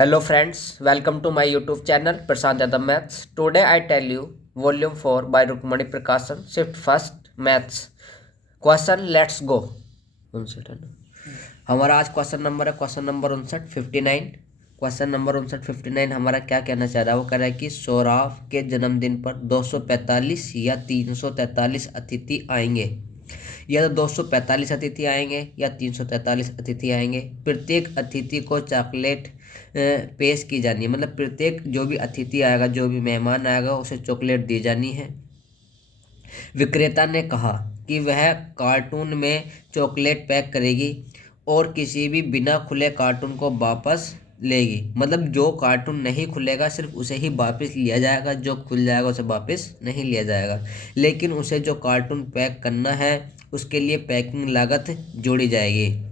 Hello friends, welcome to my YouTube channel Prashant Yadav Maths. Today I tell you Volume 4 by Rukmani Prakashan, Shift First Maths. Question, let's go. 59 है ना हमारा आज question number है question number 59 question number 59 हमारा क्या कहना चाह रहा है। वो कह रहा है कि सौरभ के जन्मदिन पर 245 या 343 अतिथि आएंगे, या तो 245 अतिथि आएंगे या 343 अतिथि आएंगे। प्रत्येक अतिथि को चॉकलेट पेश की जानी है, मतलब प्रत्येक जो भी अतिथि आएगा, जो भी मेहमान आएगा, उसे चॉकलेट दी जानी है। विक्रेता ने कहा कि वह कार्टून में चॉकलेट पैक करेगी और किसी भी बिना खुले कार्टून को वापस लेगी। मतलब जो कार्टून नहीं खुलेगा सिर्फ उसे ही वापस लिया जाएगा, जो खुल जाएगा उसे वापस नहीं लिया जाएगा। लेकिन उसे जो कार्टून पैक करना है उसके लिए पैकिंग लागत जोड़ी जाएगी।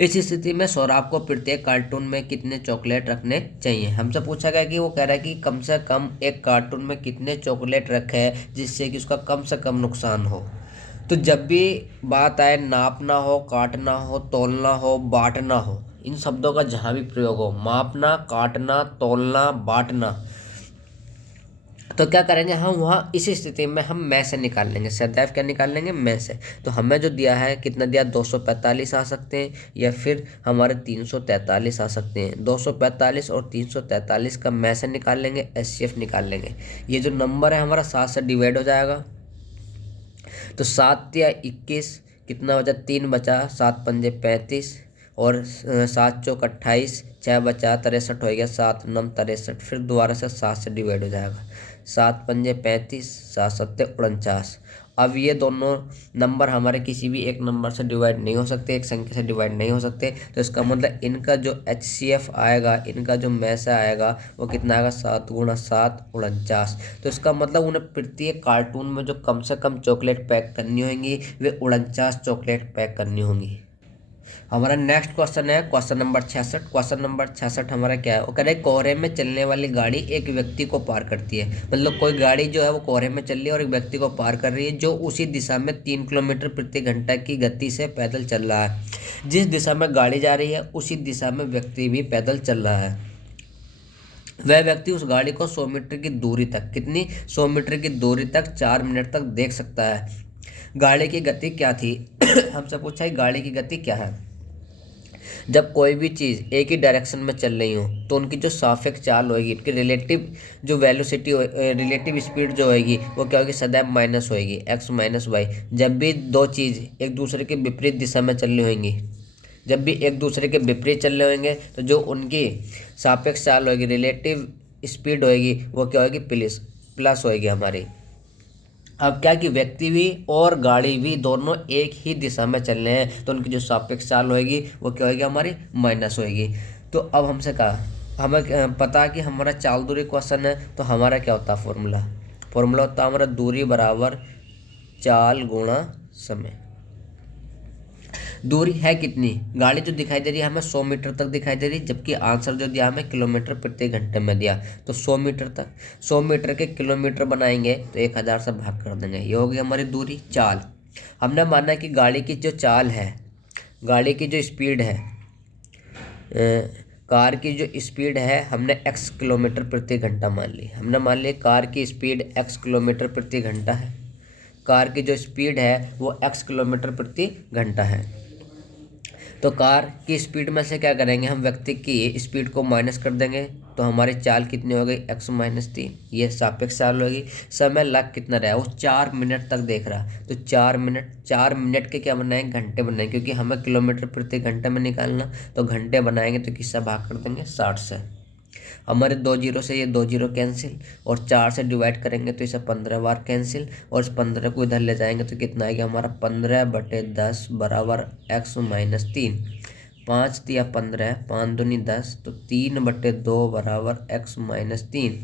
इस स्थिति में सौरभ को प्रत्येक कार्टून में कितने चॉकलेट रखने चाहिए। हमसे पूछा गया कि वो कह रहा है कि कम से कम एक कार्टून में कितने चॉकलेट रखे जिससे कि उसका कम से कम नुकसान हो। तो जब भी बात आए नापना हो, काटना हो, तौलना हो, बांटना हो, इन शब्दों का जहाँ भी प्रयोग हो, मापना, काटना, तौलना, बांटना, तो क्या करेंगे हम वहाँ इस स्थिति में हम में से निकाल लेंगे। सदैव क्या निकाल लेंगे? में से। तो हमें जो दिया है कितना दिया? 245 आ सकते हैं या फिर हमारे 343 आ सकते हैं। 245 और 343 का में से निकाल लेंगे, एचसीएफ निकाल लेंगे। ये जो नंबर है हमारा 7 से डिवाइड हो जाएगा। तो 7 या 21 कितना बचा? 3 बचा, 7 पंजे 35 और 7 चौक 28, 6 बचा 63 हो गया, 7 9 63। फिर दोबारा से 7 से डिवाइड हो जाएगा। 7 पंजे 35, 7 सत्ते 49। अब ये दोनों नंबर हमारे किसी भी एक नंबर से डिवाइड नहीं हो सकते, एक संख्या से डिवाइड नहीं हो सकते। तो इसका मतलब इनका जो एचसीएफ आएगा, इनका जो में से आएगा वो कितना आएगा? 7 गुणा 7 49। तो इसका मतलब उन्हें प्रत्येक कार्टून में जो कम से कम चॉकलेट पैक करनी होंगी वे 49 चॉकलेट पैक करनी होंगी। हमारा नेक्स्ट क्वेश्चन है क्वेश्चन नंबर 66। क्वेश्चन नंबर 66 हमारा क्या है? वो कह रहे हैं कोहरे में चलने वाली गाड़ी एक व्यक्ति को पार करती है। मतलब कोई गाड़ी जो है वो कोहरे में चल रही है और एक व्यक्ति को पार कर रही है जो उसी दिशा में 3 किलोमीटर प्रति घंटा की गति से पैदल चल रहा है। जिस दिशा में गाड़ी जा रही है उसी दिशा में व्यक्ति भी पैदल चल रहा है। वह व्यक्ति उस गाड़ी को 100 मीटर की दूरी तक, कितनी? 100 मीटर की दूरी तक 4 मिनट तक देख सकता है। गाड़ी की गति क्या थी? हमसे पूछा है गाड़ी की गति क्या है। जब कोई भी चीज़ एक ही डायरेक्शन में चल रही हो तो उनकी जो सापेक्ष चाल होगी, उनकी रिलेटिव जो वेलोसिटी, रिलेटिव स्पीड जो होगी वो क्या होगी? सदैव माइनस होगी, एक्स माइनस वाई। जब भी दो चीज़ एक दूसरे के विपरीत दिशा में चल रही होंगी, जब भी एक दूसरे के विपरीत चल रहे होंगे तो जो उनकी सापेक्ष चाल होगी, रिलेटिव स्पीड होगी, वो क्या होगी? प्लस प्लस होगी हमारी। अब क्या कि व्यक्ति भी और गाड़ी भी दोनों एक ही दिशा में चल रहे हैं तो उनकी जो सापेक्ष चाल होगी वो क्या होगी? हमारी माइनस होगी। तो अब हमसे कहा, हमें पता है कि हमारा चाल दूरी क्वेश्चन है, तो हमारा क्या होता है फॉर्मूला? फॉर्मूला होता है हमारा दूरी बराबर चाल गुणा समय। दूरी है कितनी? गाड़ी जो दिखाई दे रही है हमें 100 मीटर तक दिखाई दे रही है, जबकि आंसर जो दिया हमें किलोमीटर प्रति घंटे में दिया। तो 100 मीटर तक, 100 मीटर के किलोमीटर बनाएंगे तो 1000 से भाग कर देंगे, ये होगी हमारी दूरी। चाल हमने माना कि गाड़ी की जो चाल है, गाड़ी की जो स्पीड है, कार की जो स्पीड है हमने x किलोमीटर प्रति घंटा मान ली। हमने मान लिया कार की स्पीड x किलोमीटर प्रति घंटा है। कार की जो स्पीड है वो x किलोमीटर प्रति घंटा है। तो कार की स्पीड में से क्या करेंगे हम? व्यक्ति की स्पीड को माइनस कर देंगे तो हमारी चाल कितनी हो गई? x minus 3। ये सापेक्ष चाल होगी। समय लग कितना रहा है? वो 4 मिनट तक देख रहा है। तो 4 मिनट के क्या बनाएंगे? घंटे बनाएंगे, क्योंकि हमें किलोमीटर प्रति घंटे में निकालना। तो घंटे बनाएंगे तो किससे भाग कर देंगे? 60 से। हमारे 2 जीरो से ये 2 जीरो कैंसिल, और 4 से डिवाइड करेंगे तो इसे 15 बार कैंसिल, और इस 15 को इधर ले जाएंगे तो कितना आएगा हमारा? 15/10 बराबर x माइनस 3। 5 तिया 15, 5 दूनी 10, तो 3/2 बराबर x माइनस 3।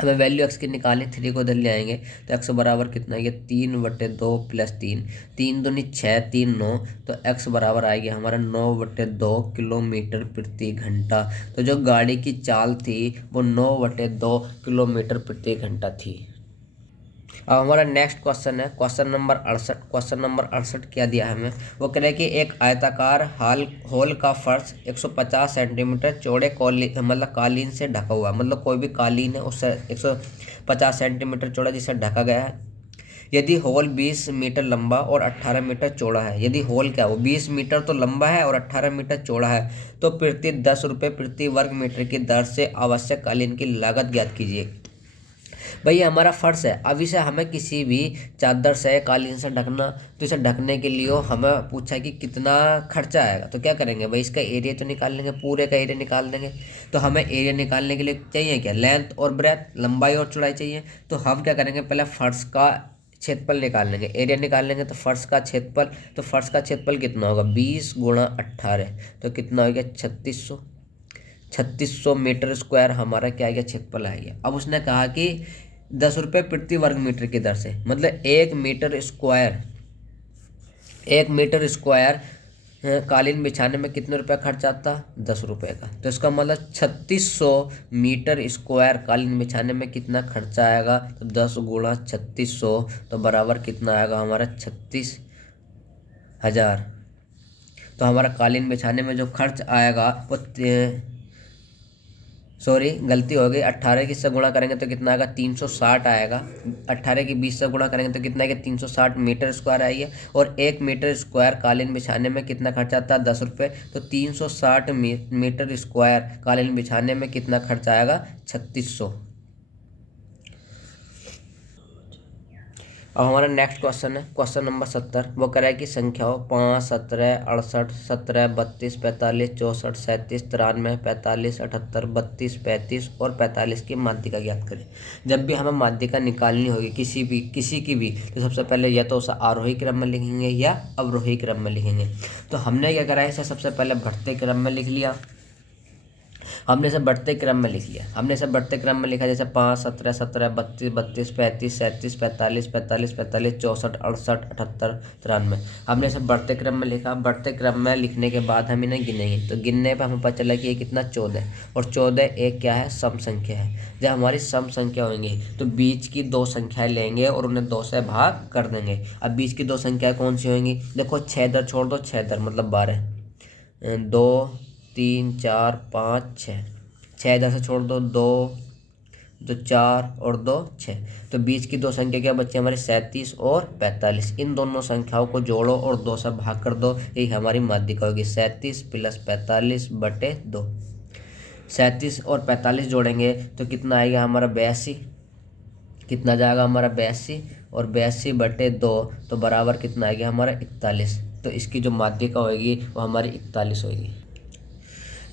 हमें वैल्यू x की निकालनी, 3 को इधर ले आएंगे तो x बराबर कितना आएगा? 3/2 प्लस 3, 3 दूनी 6, 3 9, तो x बराबर आएगा हमारा 9/2 किलोमीटर प्रति घंटा। तो जो गाड़ी की चाल थी वो 9/2 किलोमीटर प्रति घंटा थी। अब हमारा नेक्स्ट क्वेश्चन है क्वेश्चन नंबर 68। क्वेश्चन नंबर 68 क्या दिया है हमें, वो कह रहे हैं कि एक आयताकार हॉल का फर्श 150 सेंटीमीटर चौड़े मतलब कालीन से ढका हुआ है। मतलब कोई भी कालीन है उससे 150 सेंटीमीटर चौड़ा जिसे ढका गया है। यदि हॉल 20 मीटर लंबा और 18 मीटर चौड़ा है, यदि हॉल क्या वो 20 मीटर तो लंबा है और 18 मीटर चौड़ा है, तो प्रति 10 रुपये प्रति वर्ग मीटर की दर से आवश्यक कालीन की लागत ज्ञात कीजिए। भाई ये हमारा फर्श है। अब इसे हमें किसी भी चादर से कालीन से ढकना, तो इसे ढकने के लिए हमें पूछा कि कितना खर्चा आएगा। तो क्या करेंगे भाई, इसका एरिया तो निकाल लेंगे, पूरे का एरिया निकाल देंगे। तो हमें एरिया निकालने के लिए चाहिए क्या, लेंथ और ब्रेथ, लंबाई और चौड़ाई चाहिए। तो हम क्या करेंगे, पहले फर्श का क्षेत्रफल निकाल लेंगे, एरिया निकाल लेंगे। तो फर्श का क्षेत्रफल, तो फर्श का क्षेत्रफल कितना होगा, 20 गुणा 18, तो कितना हो गया 3600 मीटर स्क्वायर हमारा क्या आ गया, क्षेत्रफल आ गया। अब उसने कहा कि 10 रुपये प्रति वर्ग मीटर की दर से, मतलब 1 मीटर स्क्वायर कालीन बिछाने में कितने रुपए खर्च आता, 10 रुपये का। तो इसका मतलब 3600 मीटर स्क्वायर कालीन बिछाने में कितना खर्चा आएगा, तो 10 गुणा 3600, तो बराबर कितना आएगा हमारा 36,000। तो हमारा कालीन बिछाने में जो खर्च आएगा वो सॉरी गलती हो गई, 18 की से गुणा करेंगे तो कितना आएगा, 360 आएगा। 18 की 20 से गुणा करेंगे तो कितना आएगा, 360 मीटर स्क्वायर आएगी। और 1 मीटर स्क्वायर कालीन बिछाने में कितना खर्चा आता है, 10 रुपये। तो 360 मीटर स्क्वायर कालीन बिछाने में कितना खर्चा आएगा, 3600। अब हमारा नेक्स्ट क्वेश्चन है क्वेश्चन नंबर 70। वो कह रहा है कि संख्याओं 5, 17, 68, 17, 32, 45, 64, 37, 93, 45, 78, 32, 35 और 45 की माध्यिका ज्ञात करें। जब भी हमें माध्यिका निकालनी होगी किसी की भी, तो सबसे पहले या तो उसे आरोही क्रम में लिखेंगे या अवरोही क्रम में लिखेंगे। तो हमने क्या करा है, इसे सबसे पहले बढ़ते क्रम में लिख लिया। हमने इसे बढ़ते क्रम में लिख लिया, जैसे 5, 17, 17, 32, 32, 35, 37, 45, 45, 45, 64, 68, 78, 93। हमने इसे बढ़ते क्रम में लिखा। बढ़ते क्रम में लिखने के बाद हम इन्हें गिनेंगे। तो गिनने पर हमें पता चला कि ये कितना 14, और 14 एक क्या है, सम संख्या है। जब हमारी सम संख्या होंगी तो बीच की 2 संख्याएं लेंगे और उन्हें 2 से भाग कर देंगे। अब बीच की 2 संख्याएं कौन सी होंगी, देखो 6 इधर छोड़ दो, 6 इधर मतलब 12, 2, 3, 4, 5, 6, 6 इधर से छोड़ दो, 2, 2, 4 और 2, 6। तो बीच की 2 संख्या क्या बच्चे हमारे, 37 और 45। इन दोनों संख्याओं को जोड़ो और 2 से भाग कर दो, यही हमारी माध्यिका होगी। 37 + 45 बटे 2। 37 और 45 जोड़ेंगे तो कितना आएगा हमारा, 82। कितना जाएगा हमारा, 82, और 82 बटे 2, तो बराबर कितना आएगा हमारा, 41। तो इसकी जो माध्यिका होगी वो हमारी 41 होगी।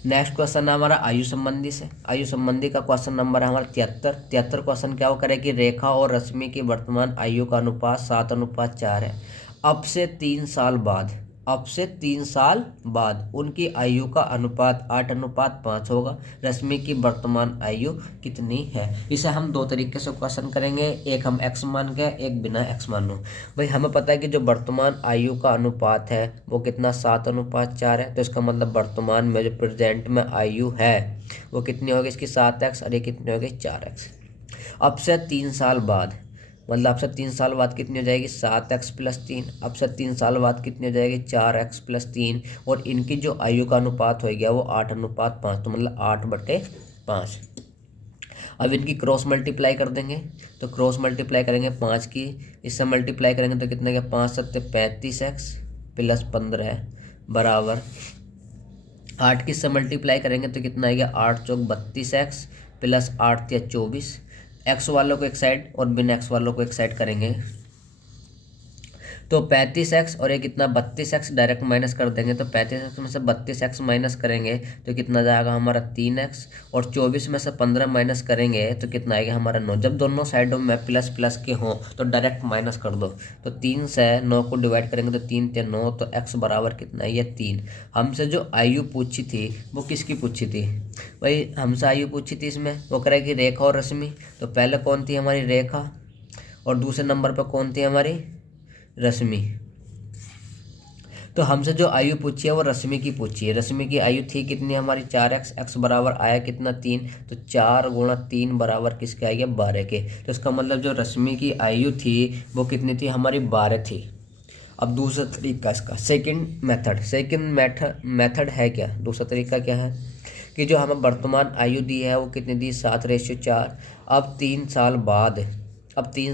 नेक्स्ट क्वेश्चन है हमारा आयु संबंधी से। आयु संबंधी का क्वेश्चन नंबर है हमारा 73। क्वेश्चन क्या वो करे कि रेखा और रश्मि की वर्तमान आयु का अनुपात 7:4 है। अब से 3 साल बाद उनकी आयु का अनुपात 8:5 होगा। रश्मि की वर्तमान आयु कितनी है। इसे हम 2 तरीके से क्वेश्चन करेंगे, एक हम x मान के, एक बिना x मानो। भाई हमें पता है कि जो वर्तमान आयु का अनुपात है वो कितना, 7:4 है। तो इसका मतलब वर्तमान में जो प्रेजेंट में आयु है वो कितनी होगी, इसकी 7x, और ये कितनी होगी, 4x। अब से 3 साल बाद, मतलब अब से 3 साल बाद कितनी हो जाएगी, 7x + 3। अब से 3 साल बाद कितनी हो जाएगी, 4x + 3। और इनकी जो आयु का अनुपात हो गया वो 8:5, तो मतलब 8/5। अब इनकी क्रॉस मल्टीप्लाई कर देंगे। तो क्रॉस मल्टीप्लाई करेंगे 5 की, इससे मल्टीप्लाई करेंगे तो कितना गया, 5 × 7 = 35x + 15 बराबर 8 की से मल्टीप्लाई करेंगे तो कितना आएगा, 8 × 4 = 32x + 8 × 3 = 24। एक्स वालों को एक साइड और बिना एक्स वालों को एक साइड करेंगे तो 35x और ये कितना, 32x डायरेक्ट माइनस कर देंगे। तो 35x में से 32x माइनस करेंगे तो कितना जाएगा हमारा, 3x। और 24 में से 15 माइनस करेंगे तो कितना आएगा हमारा, 9। जब दोनों साइडों में प्लस प्लस के हों तो डायरेक्ट माइनस कर दो। तो 3 से 9 को डिवाइड करेंगे तो 3 × 3 = 9, तो x बराबर कितना है, ये 3। हमसे जो आयु पूछी थी वो किसकी पूछी थी, भाई हमसे आयु पूछी थी इसमें, वो करें कि रेखा और रश्मि। तो पहले कौन थी हमारी, रेखा, और दूसरे नंबर पर कौन थी हमारी, रश्मि। तो हमसे जो आयु पूछी है वो रश्मि की पूछी है। रश्मि की आयु थी कितनी हमारी 4x, x बराबर आया कितना 3, तो 4 गुणा 3 बराबर किसके आ गया 12 के। तो इसका मतलब जो रश्मि की आयु थी वो कितनी थी हमारी 12 थी। अब दूसरा तरीका इसका सेकंड मेथड है क्या, दूसरा तरीका क्या है कि जो हमें वर्तमान आयु दी है वो कितनी दी 7:4। अब 3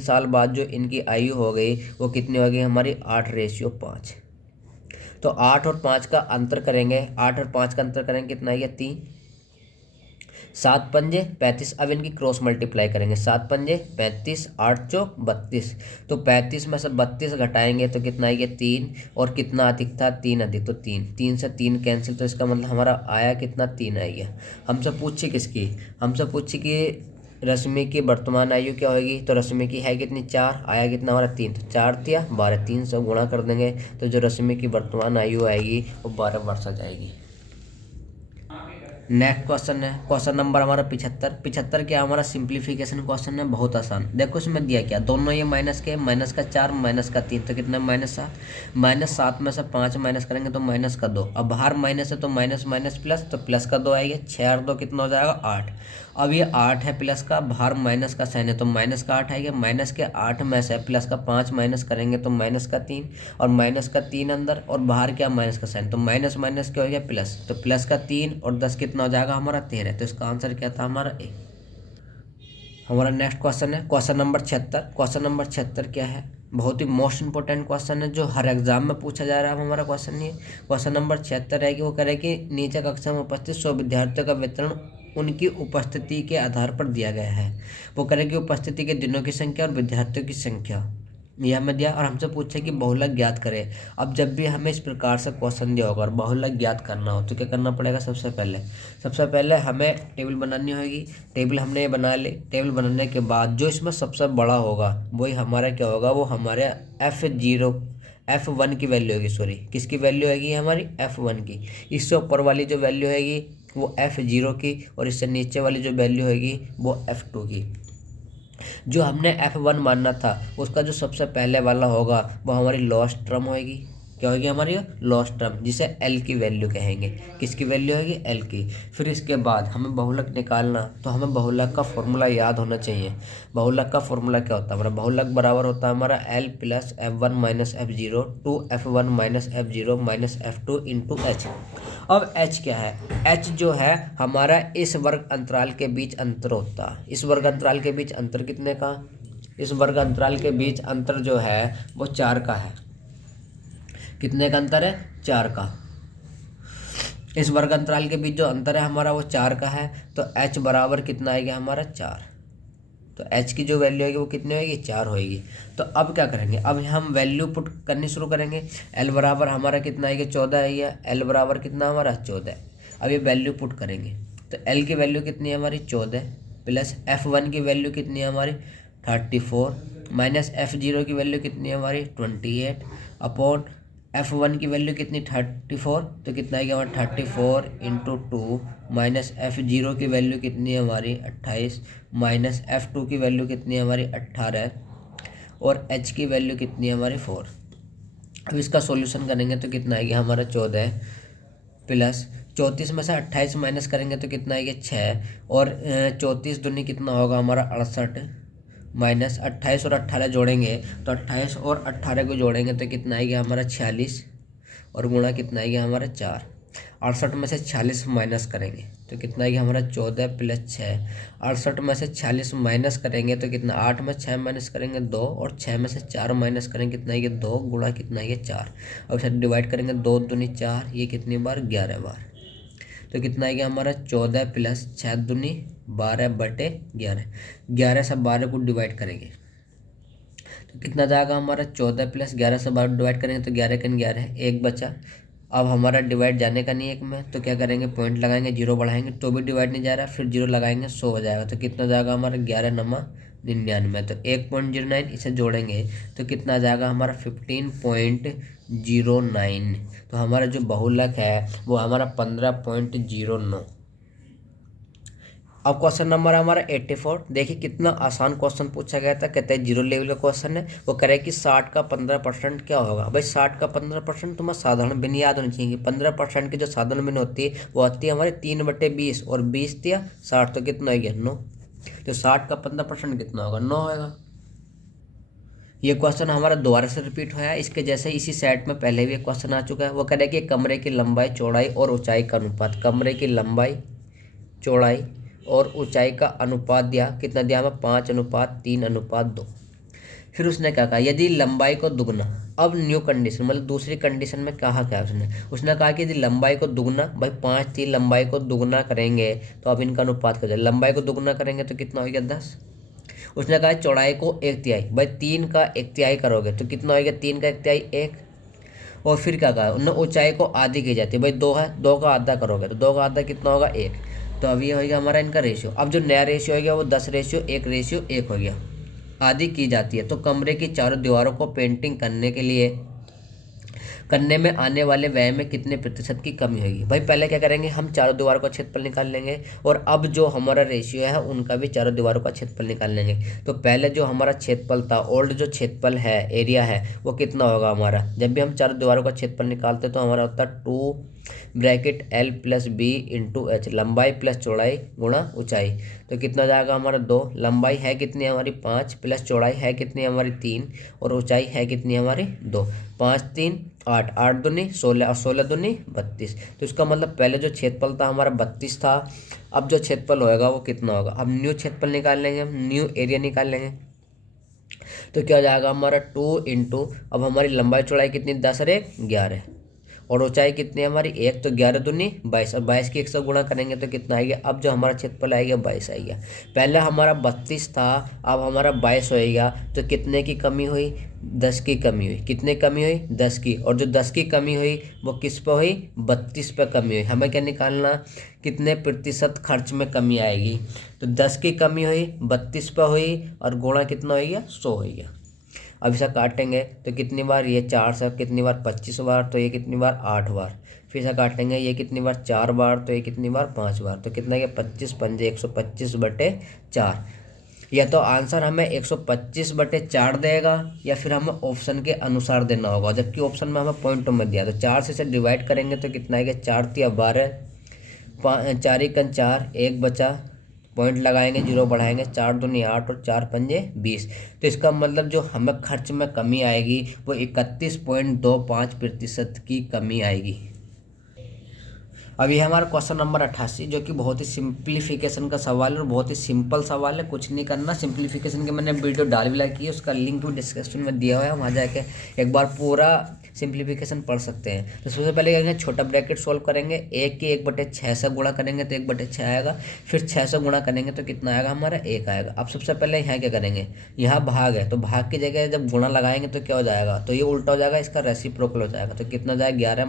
साल बाद जो इनकी आयु हो गई वो कितनी हो गई हमारी 8:5। तो 8 और 5 का अंतर करेंगे, 8 और 5 का अंतर करेंगे कितना है 3, 7 पंजे 35। अब इनकी क्रॉस मल्टीप्लाई करेंगे, 7 पंजे 35, 8 चौक 32। तो 35 में से 32 घटाएंगे तो कितना आएगा 3, और कितना अधिक था 3 अधिक, तो 3 से 3 कैंसिल, तो इसका मतलब हमारा आया कितना 3 आएगा। हमसे पूछी किसकी, हमसे पूछी कि रश्मि की वर्तमान आयु क्या होगी, तो रश्मि की है कितनी 4, आया कितना हमारा 3, तो 4 तिया 12, 3 से गुणा कर देंगे तो जो रश्मि की वर्तमान आयु आएगी वो 12 वर्ष आ जाएगी। नेक्स्ट क्वेश्चन है क्वेश्चन नंबर हमारा 75 क्या हमारा सिंप्लीफिकेशन क्वेश्चन है, बहुत आसान। देखो इसमें दिया क्या, दोनों ये माइनस के, माइनस का 4 माइनस का 3, तो कितना -7। -7 में से 5 माइनस करेंगे तो -2। अब बाहर माइनस है तो माइनस माइनस प्लस, तो प्लस का 2 आएगा, 6 और 2 कितना हो जाएगा 8। अब ये 8 है प्लस का, बाहर माइनस का साइन है तो माइनस का 8 आएगा। माइनस के 8 में से प्लस का 5 माइनस करेंगे तो माइनस का 3, और माइनस का 3 अंदर, और बाहर क्या माइनस का साइन, तो माइनस माइनस क्या हो गया प्लस, तो प्लस का 3 और 10 कितना हो जाएगा हमारा 13। तो इसका आंसर क्या था हमारा ए। हमारा नेक्स्ट क्वेश्चन है क्वेश्चन नंबर 76। क्वेश्चन नंबर 76 क्या है, बहुत ही मोस्ट इंपॉर्टेंट क्वेश्चन है जो हर एग्जाम में पूछा जा रहा है। हमारा क्वेश्चन नहीं है, क्वेश्चन नंबर 76 है कि वो करे कि नीचे कक्षा में उपस्थित 100 विद्यार्थियों का वितरण उनकी उपस्थिति के आधार पर दिया गया है। वो करे कि उपस्थिति के दिनों की संख्या और विद्यार्थियों की संख्या यह हमें दिया, और हमसे पूछे कि बहुलक ज्ञात करें। अब जब भी हमें इस प्रकार से क्वेश्चन दिया होगा और बहुलक ज्ञात करना हो तो क्या करना पड़ेगा, सबसे पहले हमें टेबल बनानी होगी। टेबल हमने ये बना ली, टेबल बनाने के बाद जो इसमें सबसे बड़ा होगा वही हमारा क्या होगा, वो हमारे F1 की वैल्यू होगी, सॉरी किसकी वैल्यू होगी हमारी F1 की। इससे ऊपर वाली जो वैल्यू होगी वो F0 की, और इससे नीचे वाली जो वैल्यू होगी वो F2 की। जो हमने F1 मानना था उसका जो सबसे पहले वाला होगा वो हमारी लॉस्ट टर्म होगी। क्या होगी हमारी लॉस्ट टर्म, जिसे L की वैल्यू कहेंगे। किसकी वैल्यू होगी L की। फिर इसके बाद हमें बहुलक निकालना, तो हमें बहुलक का फॉर्मूला याद होना चाहिए। बहुलक का फॉर्मूला क्या होता है हमारा, बहुलक बराबर होता है हमारा L plus F1 minus F0 to F1 minus F0 minus F2 into H। अब H क्या है, H जो है हमारा इस वर्ग अंतराल के बीच अंतर होता है। इस वर्ग अंतराल के बीच अंतर कितने का, इस वर्ग अंतराल के बीच अंतर जो है वो 4 का है। कितने का अंतर है, 4 का। इस वर्ग अंतराल के बीच जो अंतर है हमारा वो 4 का है। तो H बराबर कितना आएगा हमारा 4। तो H की जो वैल्यू होगी वो कितनी होगी 4 होगी। तो अब क्या करेंगे, अब हम वैल्यू पुट करनी शुरू करेंगे। L बराबर हमारा कितना आएगा 14 आएगा। L बराबर कितना हमारा 14। अब ये वैल्यू पुट करेंगे तो L की वैल्यू कितनी है हमारी 14, प्लस F1 की वैल्यू कितनी है हमारी 34, माइनस F0 की वैल्यू कितनी है हमारी 28 अपॉन F1 की वैल्यू कितनी 34, तो कितना आएगा हमारा 34 इंटू 2, माइनस F0 की वैल्यू कितनी है हमारी 28, माइनस F2 की वैल्यू कितनी है हमारी 18, और H की वैल्यू कितनी है हमारी 4। अब इसका सॉल्यूशन करेंगे तो कितना आएगा हमारा 14 प्लस 34 में से 28 माइनस करेंगे तो कितना आएगा 6, और 34 दूनी कितना होगा हमारा 68, माइनस 28 और 18 जोड़ेंगे तो 28 और 18 को जोड़ेंगे तो कितना आएगा हमारा 46, और गुणा कितना आएगा हमारा 4। 68 में से 46 माइनस करेंगे तो कितना आएगा हमारा 14 प्लस 6। 68 में से 46 माइनस करेंगे तो कितना, 8 में 6 माइनस करेंगे 2, और 6 में से 4 माइनस करेंगे कितना आएगा 2, गुणा कितना आएगा 4। अब इसे डिवाइड करेंगे 2 दूनी 4, ये कितनी बार 11 बार। तो कितना आएगा हमारा 14 प्लस 6 दूनी 12 बटे 11। 11 से 12 को डिवाइड करेंगे तो कितना जाएगा हमारा 14 प्लस 11 से 12 डिवाइड करेंगे तो 11 का 11 एक बचा। अब हमारा डिवाइड जाने का नहीं एक में, तो क्या करेंगे पॉइंट लगाएंगे, 0 बढ़ाएंगे तो भी डिवाइड नहीं जा रहा, फिर 0 लगाएंगे 100 हो जाएगा। तो कितना जाएगा हमारा 11 नमा 99, तो 1.09 इसे जोड़ेंगे तो कितना जाएगा हमारा 15.09। तो हमारा जो बहुलक है वो हमारा 15.09। अब क्वेश्चन नंबर हमारा 84। देखिए कितना आसान क्वेश्चन पूछा गया था। कहते हैं जीरो लेवल का क्वेश्चन है। वो कह रहे कि 60 का 15% क्या होगा। भाई 60 का 15% तुम्हें साधारण बिन याद होनी चाहिए। 15% की जो साधारण बिन होती है वो आती है हमारे 3/20 और 20 दिया 60 तो कितना हो गया 9। तो 60 का 15% कितना होगा 9 होगा। ये क्वेश्चन हमारा दोबारा से रिपीट हुआ है। इसके जैसे इसी सेट में पहले भी एक क्वेश्चन आ चुका है। वो कह रहे कि कमरे की लंबाई चौड़ाई और ऊंचाई का अनुपात। कमरे की लंबाई चौड़ाई और ऊंचाई का अनुपात दिया। कितना दिया हमें 5:3:2। फिर उसने क्या कहा यदि लंबाई को दुगना। अब न्यू कंडीशन मतलब दूसरी कंडीशन में कहा क्या उसने कहा कि यदि लंबाई को दुगना। भाई 5:3 लंबाई को दुगना करेंगे तो अब इनका अनुपात कर जाए। लंबाई को दुगना करेंगे तो कितना हो गया 10। उसने कहा चौड़ाई को 1/3। भाई 3 का 1/3 करोगे तो कितना हो गया 3 का 1/3 1। और फिर क्या कहा उन्होंने ऊंचाई को आधी की जाती है। भाई 2 है 2 का आधा करोगे तो 2 का आधा कितना होगा 1। तो अब ये हो गया हमारा इनका रेशियो। अब जो नया रेशियो हो गया वो 10:1 हो गया। आधी की जाती है। तो कमरे की चारों दीवारों को पेंटिंग करने में आने वाले व्यय में कितने प्रतिशत की कमी होगी। भाई पहले क्या करेंगे हम चारों दीवारों का क्षेत्रफल निकाल लेंगे और अब जो हमारा रेशियो है उनका भी चारों दीवारों का क्षेत्रफल निकाल लेंगे। तो पहले जो हमारा क्षेत्रफल था ओल्ड जो क्षेत्रफल है एरिया है वो कितना होगा हमारा। जब भी हम चारों दीवारों का क्षेत्रफल निकालते तो हमारा होता है 2 (L+B/H) लंबाई प्लस चौड़ाई गुणा ऊंचाई। तो कितना जाएगा हमारा 2। लंबाई है कितनी हमारी 5 प्लस चौड़ाई है कितनी हमारी 3 और ऊंचाई है कितनी हमारी 2। 5 3 8 8 दूनी 16 और 16 दूनी 32। तो इसका मतलब पहले जो क्षेत्रफल था हमारा 32 था। अब जो क्षेत्रफल होएगा वो कितना होगा। अब न्यू क्षेत्रफल निकाल लेंगे हम न्यू एरिया निकाल लेंगे। तो क्या हो जाएगा हमारा 2 इंटू अब हमारी लंबाई चौड़ाई कितनी 10 और 1 11 और ऊंचाई कितनी है हमारी 1 तो 11 दूनी 22 और 22 की 1 से गुणा करेंगे तो कितना आएगा। अब जो हमारा क्षेत्रफल आएगा 22 आएगा। पहले हमारा 32 था अब हमारा 22 होएगा। तो कितने की कमी हुई 10 की कमी हुई। कितने कमी हुई 10 की। और जो 10 की कमी हुई वो किस पे हुई 32 पे कमी हुई। हमें क्या निकालना कितने प्रतिशत खर्च में कमी आएगी। तो 10 की कमी हुई 32 पे हुई और गुणा कितना हो गया 100 हो गया। अब इसे काटेंगे तो कितनी बार ये 4 से कितनी बार 25 बार तो ये कितनी बार 8 बार। फिर इसे काटेंगे ये कितनी बार 4 बार तो ये कितनी बार 5 बार। तो कितना ये 25 पंजे 125/4। या तो आंसर हमें 125/4 देगा या फिर हमें ऑप्शन के अनुसार देना होगा। जबकि ऑप्शन में हमें पॉइंटों में दिया तो 4 से इसे डिवाइड करेंगे तो कितना आएगा 4 × 12 4 × 4 1 बचा पॉइंट लगाएंगे 0 बढ़ाएंगे 4 दूनी 8 और 4 पंजे 20। तो इसका मतलब जो हमें खर्च में कमी आएगी वो 31.25% की कमी आएगी। अब ये हमारा क्वेश्चन नंबर 88 जो कि बहुत ही सिंप्लीफिकेशन का सवाल है और बहुत ही सिंपल सवाल है। कुछ नहीं करना सिंप्लीफिकेशन के मैंने वीडियो डाल भी की है उसका लिंक भी डिस्क्रिप्शन में दिया हुआ है। वहाँ जाके एक बार पूरा सिंप्लीफिकेशन पढ़ सकते हैं। तो सबसे पहले क्या करेंगे छोटा ब्रैकेट सोल्व करेंगे 1 की 1/6 से गुणा करेंगे तो 1/6 आएगा। फिर 6 से गुणा करेंगे तो कितना आएगा हमारा 1 आएगा। अब सबसे पहले यहाँ क्या करेंगे यहाँ भाग है तो भाग की जगह जब गुणा लगाएंगे तो क्या हो जाएगा तो ये उल्टा हो जाएगा इसका रेसिप्रोकल हो जाएगा। तो कितना जाएगा 11 -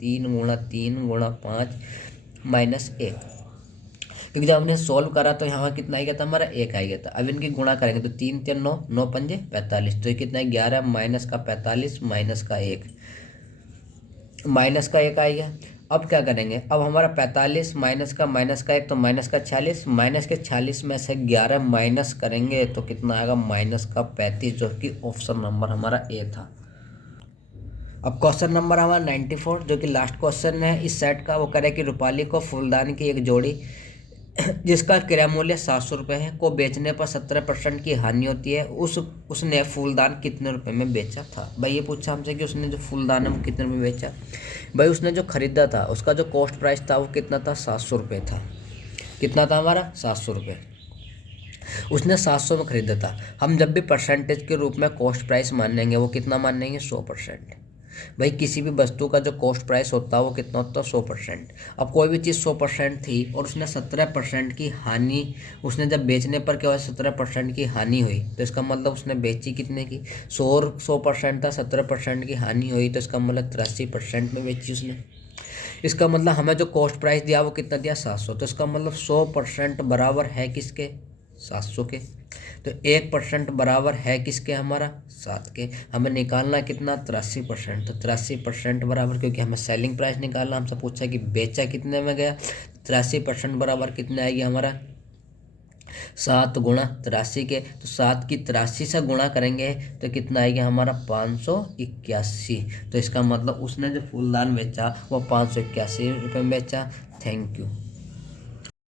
3 × 3 × 5 -1। क्योंकि जब हमने सोल्व करा तो यहाँ कितना आ गया था हमारा 1 आ गया था। अब इनकी गुणा करेंगे तो 3 3 9 9 पंजे 45। तो ये कितना है 11 - का 45 -1 -1 आ गया। अब क्या करेंगे अब हमारा 45 -का -1 तो -46 -46 में से 11 माइनस करेंगे तो कितना आएगा -35 जो कि ऑप्शन नंबर हमारा ए था। अब क्वेश्चन नंबर हमारा 94 जो कि लास्ट क्वेश्चन है इस सेट का। वो करे कि रूपाली को फूलदान की एक जोड़ी जिसका क्रय मूल्य 700 रुपये है को बेचने पर 17% की हानि होती है। उसने फूलदान कितने रुपए में बेचा था। भाई ये पूछा हमसे कि उसने जो फूलदान है वो कितने रुपये में बेचा। भाई उसने जो खरीदा था उसका जो कॉस्ट प्राइस था वो कितना था 700 रुपये था। कितना था हमारा 700 रुपये। उसने 700 में खरीदा था। हम जब भी परसेंटेज के रूप में कॉस्ट प्राइस मानेंगे वो कितना मानेंगे 100%। भाई किसी भी वस्तु का जो कॉस्ट प्राइस होता है वो कितना होता है 100%। अब कोई भी चीज़ 100% थी और उसने 17% की हानि उसने जब बेचने पर क्या हुआ 17% की हानि हुई तो इसका मतलब उसने बेची कितने की 100% था 17% की हानि हुई तो इसका मतलब 83% में बेची उसने। इसका मतलब हमें जो कॉस्ट प्राइस दिया वो कितना दिया 700। तो इसका मतलब 100% बराबर है किसके 700 के। तो 1% बराबर है किसके हमारा 7 के। हमें निकालना कितना 83%। तो 83% बराबर क्योंकि हमें सेलिंग प्राइस निकालना हमसे पूछा कि बेचा कितने में गया 83% बराबर कितने आएगी हमारा 7 गुणा 83 के, तो 7 की 83 से गुणा करेंगे तो कितना आएगा हमारा 581। तो इसका मतलब उसने जो फूलदान बेचा वो 581 रुपये में बेचा। Thank you.